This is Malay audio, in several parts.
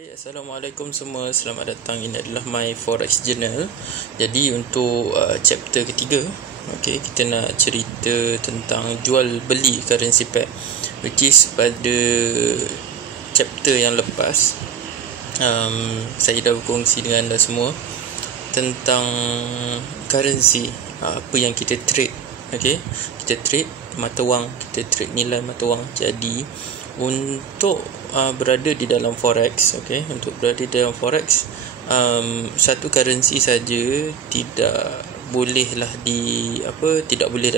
Hai, Assalamualaikum semua. Selamat datang. Ini adalah My Forex Journal. Jadi untuk chapter ketiga, kita nak cerita tentang jual beli currency pair, which is pada chapter yang lepas saya dah berkongsi dengan anda semua tentang currency, apa yang kita trade. Kita trade mata wang, kita trade nilai mata wang. Jadi untuk berada di dalam forex, untuk berada di dalam forex, satu currency saja tidak bolehlah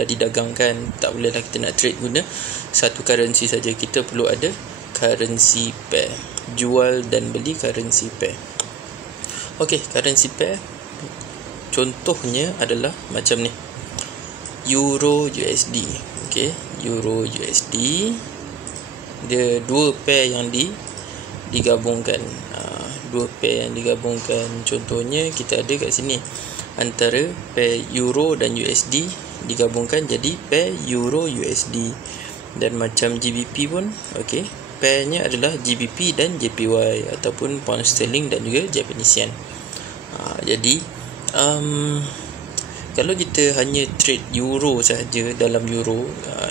didagangkan, tak bolehlah kita nak trade guna satu currency saja. Kita perlu ada currency pair, jual dan beli currency pair. Currency pair contohnya adalah macam ni, Euro USD. Euro USD, dia dua pair yang digabungkan. Dua pair yang digabungkan, contohnya kita ada kat sini, antara pair Euro dan USD digabungkan jadi pair Euro USD. Dan macam GBP pun pairnya adalah GBP dan JPY, ataupun Pound Sterling dan juga Japanese Yen. Jadi kalau kita hanya trade euro sahaja dalam euro,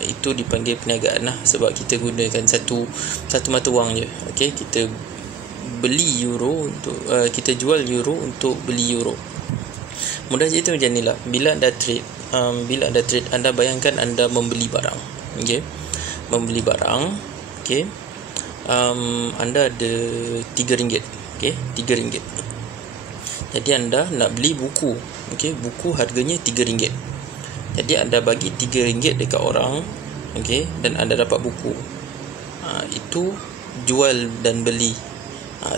itu dipanggil perniagaan lah, sebab kita gunakan satu mata wang je. Kita beli euro untuk kita jual euro untuk beli euro. Mudah cerita macam ni lah. Bila anda trade, anda bayangkan anda membeli barang. Membeli barang, anda ada RM3. RM3. Jadi anda nak beli buku. Buku harganya RM3. Jadi anda bagi RM3 dekat orang, dan anda dapat buku. Itu jual dan beli.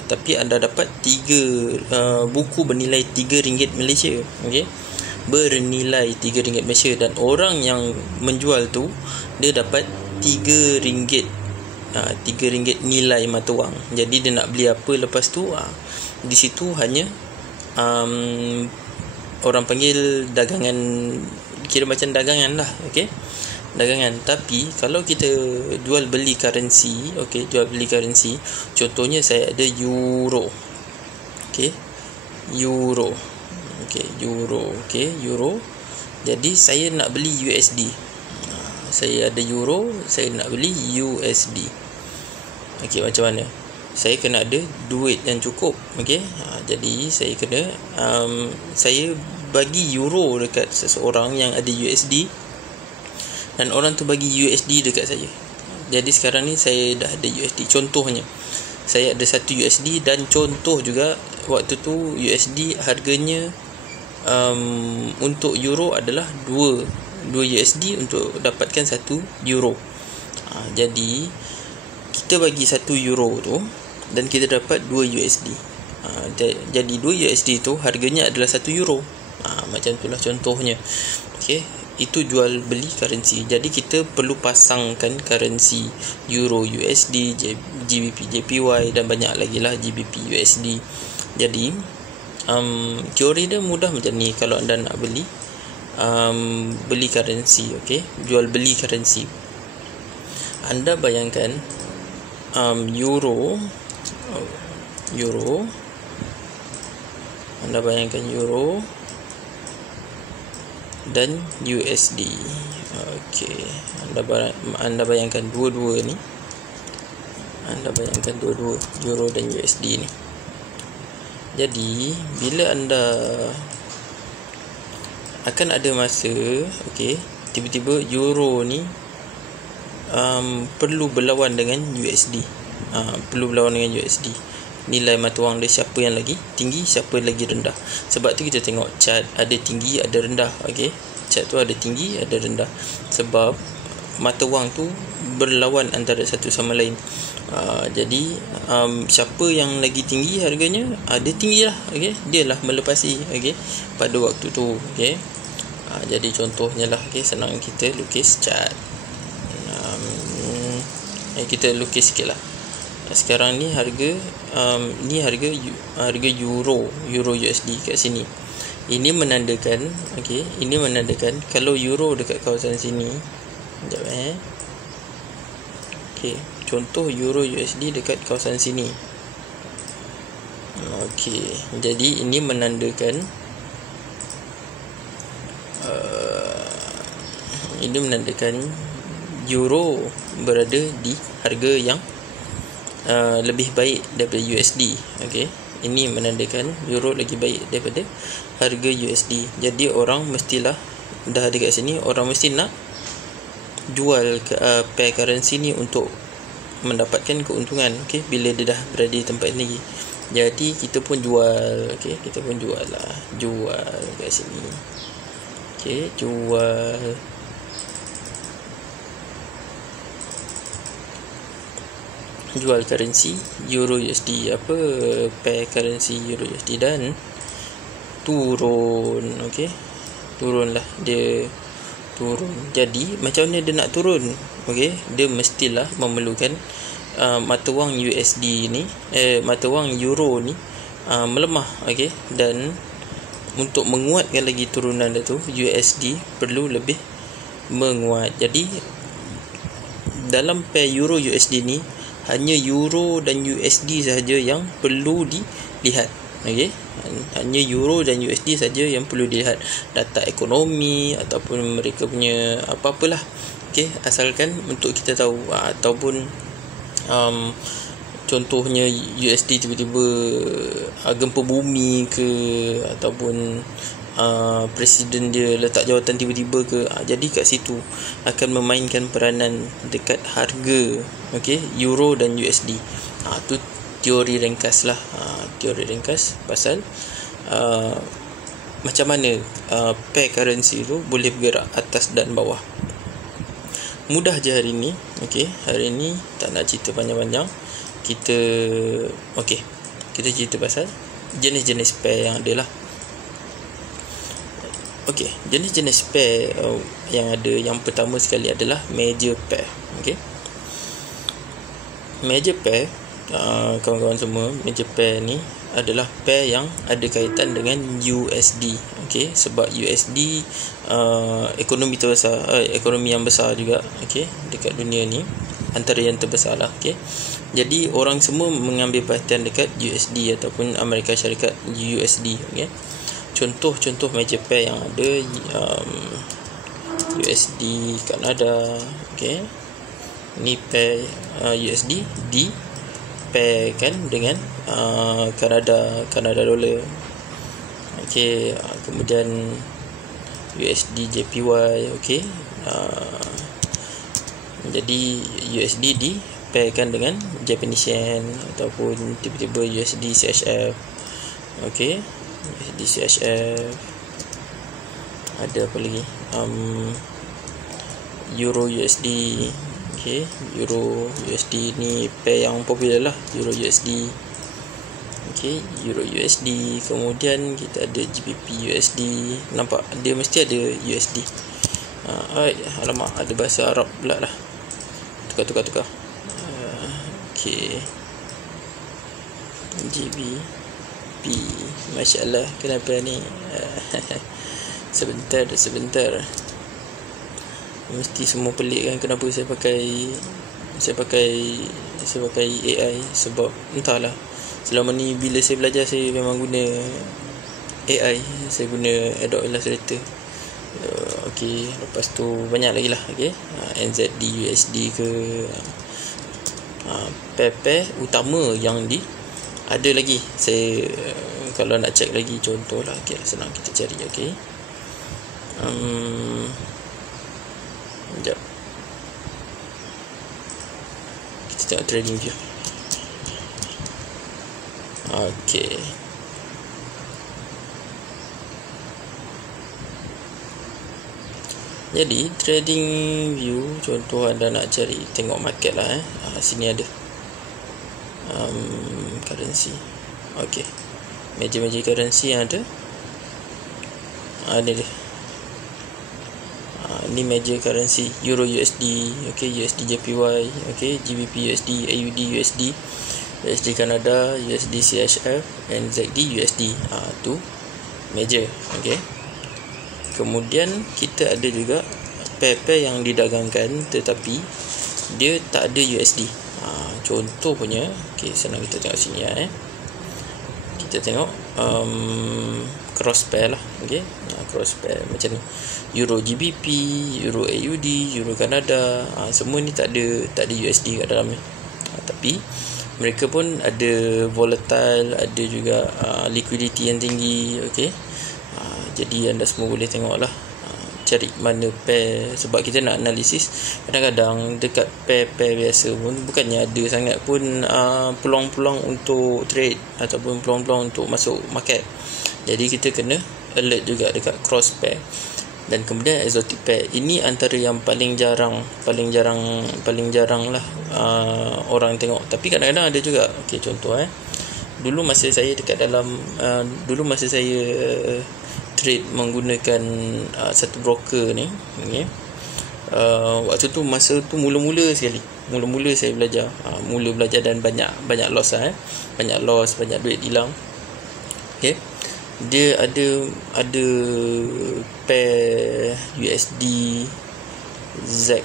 Tapi anda dapat 3 buku bernilai RM3 Malaysia. Bernilai RM3 Malaysia, dan orang yang menjual tu dia dapat RM3. RM3 nilai mata wang. Jadi dia nak beli apa lepas tu, di situ hanya orang panggil dagangan, kira macam dagangan lah. Dagangan. Tapi kalau kita jual beli currency, jual beli currency, contohnya saya ada euro. Euro. Jadi saya nak beli USD. Saya ada euro, saya nak beli USD. Macam mana? Saya kena ada duit yang cukup. Jadi saya kena saya bagi euro dekat seseorang yang ada USD, dan orang tu bagi USD dekat saya. Jadi sekarang ni saya dah ada USD. Contohnya saya ada 1 USD, dan contoh juga waktu tu USD harganya untuk euro adalah 2 USD untuk dapatkan 1 euro. Jadi kita bagi 1 euro tu dan kita dapat 2 USD. Jadi 2 USD tu harganya adalah 1 euro. Macam itulah contohnya. Itu jual beli currency. Jadi kita perlu pasangkan currency euro USD, GBP JPY, dan banyak lagi lah GBP USD. Jadi teori dia mudah macam ni. Kalau anda nak beli beli currency, jual beli currency, anda bayangkan euro, anda bayangkan euro dan USD. Anda bayangkan dua-dua ni. Anda bayangkan dua-dua euro dan USD ni. Jadi bila anda akan ada masa, tiba-tiba euro ni perlu berlawan dengan USD. Perlu berlawan dengan USD. Nilai mata wang dia, siapa yang lagi tinggi, siapa yang lagi rendah. Sebab tu kita tengok chart, ada tinggi, ada rendah. Chart tu ada tinggi, ada rendah. Sebab mata wang tu berlawan antara satu sama lain. Jadi siapa yang lagi tinggi harganya, dia tinggi lah. Dia lah melepasi pada waktu tu. Jadi contohnya lah, senang kita lukis chart. Kita lukis sikit lah. Sekarang ni harga harga euro USD kat sini. Ini menandakan kalau euro dekat kawasan sini. Sekejap contoh euro USD dekat kawasan sini. Okey, jadi ini menandakan euro berada di harga yang lebih baik daripada USD. Okey, ini menandakan euro lagi baik daripada harga USD. Jadi orang mestilah dah dekat sini, orang mesti nak jual pair currency ni untuk mendapatkan keuntungan. Okey, bila dia dah berada di tempat ini. Jadi kita pun jual. Okey, kita pun jual kat sini. Okey, jual currency euro USD, pair currency euro USD, dan turun. Okey, turunlah dia, turun. Jadi macam mana dia nak turun? Okey, dia mestilah memerlukan mata wang USD ni, mata wang euro ni melemah. Okey, dan untuk menguatkan lagi turunan dia tu, USD perlu lebih menguat. Jadi dalam pair euro USD ni hanya euro dan USD sahaja yang perlu dilihat. Okey, hanya euro dan USD saja yang perlu dilihat. Data ekonomi ataupun mereka punya apa-apalah. Okey, asalkan untuk kita tahu. Ataupun contohnya USD tiba-tiba gempa bumi ke, ataupun presiden dia letak jawatan tiba-tiba ke, jadi kat situ akan memainkan peranan dekat harga, okey, euro dan USD. Tu teori ringkas lah, teori ringkas pasal macam mana pair currency tu boleh bergerak atas dan bawah. Mudah je hari ni. Okey, hari ni tak nak cerita panjang-panjang. Kita cerita pasal jenis-jenis pair yang ada lah. Okey, jenis-jenis pair yang ada, yang pertama sekali adalah major pair. Okey, major pair, kawan-kawan semua, major pair ni adalah pair yang ada kaitan dengan USD. Okey, sebab USD ekonomi terbesar, ekonomi yang besar juga, okey, dekat dunia ni, antara yang terbesar lah. Okey, jadi orang semua mengambil perhatian dekat USD ataupun Amerika Syarikat USD. Okey, contoh major pair yang ada, USD Kanada. Okey, ni pair USD di pairkan dengan Kanada dollar. Okey, kemudian USD JPY. Okey, jadi USD di pairkan dengan Japanese yen ataupun tiba-tiba USD CHF. Okey, USD CHF. Ada apa lagi? Euro USD. Okey, Euro USD ni pair yang popular lah, Euro USD. Okey, Euro USD. Kemudian kita ada GBP USD. Nampak dia mesti ada USD. Alamak, ada bahasa Arab pula lah. Tukar. Okey, GBP. Masya Allah, kenapa ni? Sebentar. Mesti semua pelik kan, kenapa saya pakai AI. Sebab entahlah, selama ni bila saya belajar, saya memang guna AI. Saya guna Adobe Illustrator. Okey, lepas tu banyak lagi lah. Okey, NZD USD ke, pair utama yang ada lagi. Saya kalau nak check lagi contoh lah, okey, senang kita cari. Okey, sekejap, kita tengok trading view. Okey, jadi trading view, contoh anda nak cari, tengok market lah. Sini ada currency. Okey, major currency yang ada, ni dia. Ni major currency, Euro USD, okey, USD JPY, okey, GBP USD, AUD USD, USD Kanada, USD CHF, NZD USD. Tu major. Okey, kemudian kita ada juga pair-pair yang didagangkan tetapi dia tak ada USD. Contohnya, okey, senang kita tengok sini ya. kita tengok cross pair lah. Okay, cross pair macam ni, Euro GBP, Euro AUD, Euro Kanada, semua ni tak ada USD kat dalam ni. Tapi mereka pun ada volatile, ada juga liquidity yang tinggi. Okay, jadi anda semua boleh tengok lah, cari mana pair. Sebab kita nak analisis, kadang-kadang dekat pair-pair biasa pun bukannya ada sangat pun peluang-peluang untuk trade ataupun peluang-peluang untuk masuk market. Jadi kita kena alert juga dekat cross pair. Dan kemudian exotic pair, ini antara yang paling jarang lah orang tengok. Tapi kadang-kadang ada juga. Okay, contoh dulu masa saya trade menggunakan satu broker ni, okay. Waktu tu masa tu mula-mula saya belajar, dan banyak loss banyak duit hilang. Okay, dia ada pair USD Z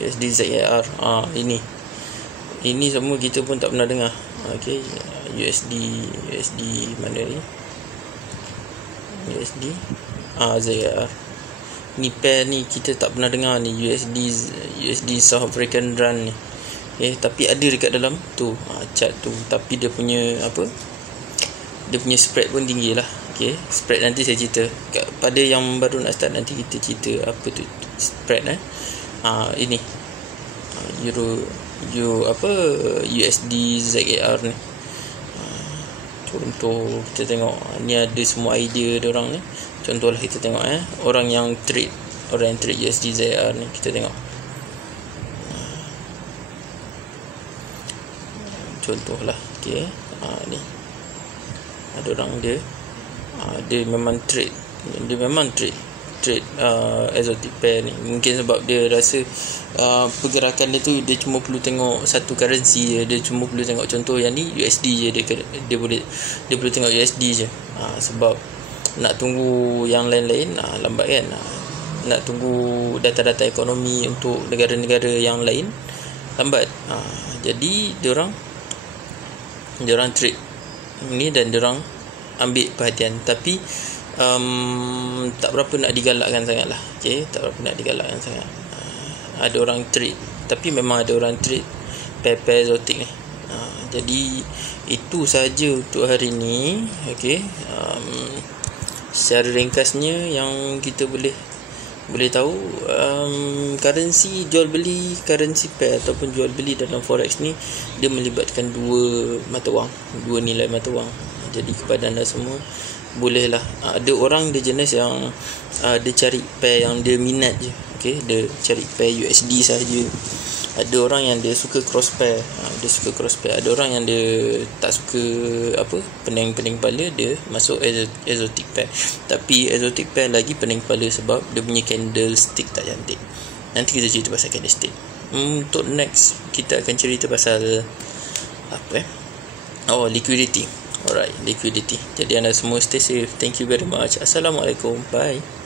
USD ZAR. Ini semua kita pun tak pernah dengar. Okay, USD mana ni, USD ZAR. Ni pair ni kita tak pernah dengar ni, USD South African Rand ni. Okay, tapi ada dekat dalam tu chart tu. Tapi dia punya spread pun tinggi lah. Okay, spread nanti saya cerita. Pada yang baru nak start, nanti kita cerita apa tu spread. Ini USD ZAR ni. Contoh kita tengok, ni ada semua idea dia orang ni. Contohlah kita tengok orang yang trade USD ZAR ni, kita tengok. Contohlah, okey. Ni. Ada orang dia memang trade exotic pair ni. Mungkin sebab dia rasa pergerakan dia tu, dia cuma perlu tengok satu currency je. Dia cuma perlu tengok, contoh yang ni USD je, dia perlu tengok USD je. Sebab nak tunggu yang lain-lain lambat kan. Nak tunggu data-data ekonomi untuk negara-negara yang lain lambat. Jadi diorang trade ni dan diorang ambil perhatian. Tapi tak berapa nak digalakkan sangat lah. Okay, tak berapa nak digalakkan sangat. Ada orang trade, tapi memang ada orang trade pair exotic ni. Jadi itu sahaja untuk hari ni. Okay, secara ringkasnya yang kita boleh tahu, currency jual beli, currency pair ataupun jual beli dalam forex ni, dia melibatkan dua nilai mata wang. Jadi kepada anda semua, bolehlah, ada orang dia jenis yang dia cari pair yang dia minat je. Okay, dia cari pair USD sahaja. Ada orang yang dia suka cross pair, Ada orang yang dia tak suka pening kepala, dia masuk exotic pair. Tapi exotic pair lagi pening kepala sebab dia punya candlestick tak cantik. Nanti kita cerita pasal candlestick. Untuk next kita akan cerita pasal liquidity. Alright, liquidity. Jadi anda semua stay safe. Thank you very much. Assalamualaikum. Bye.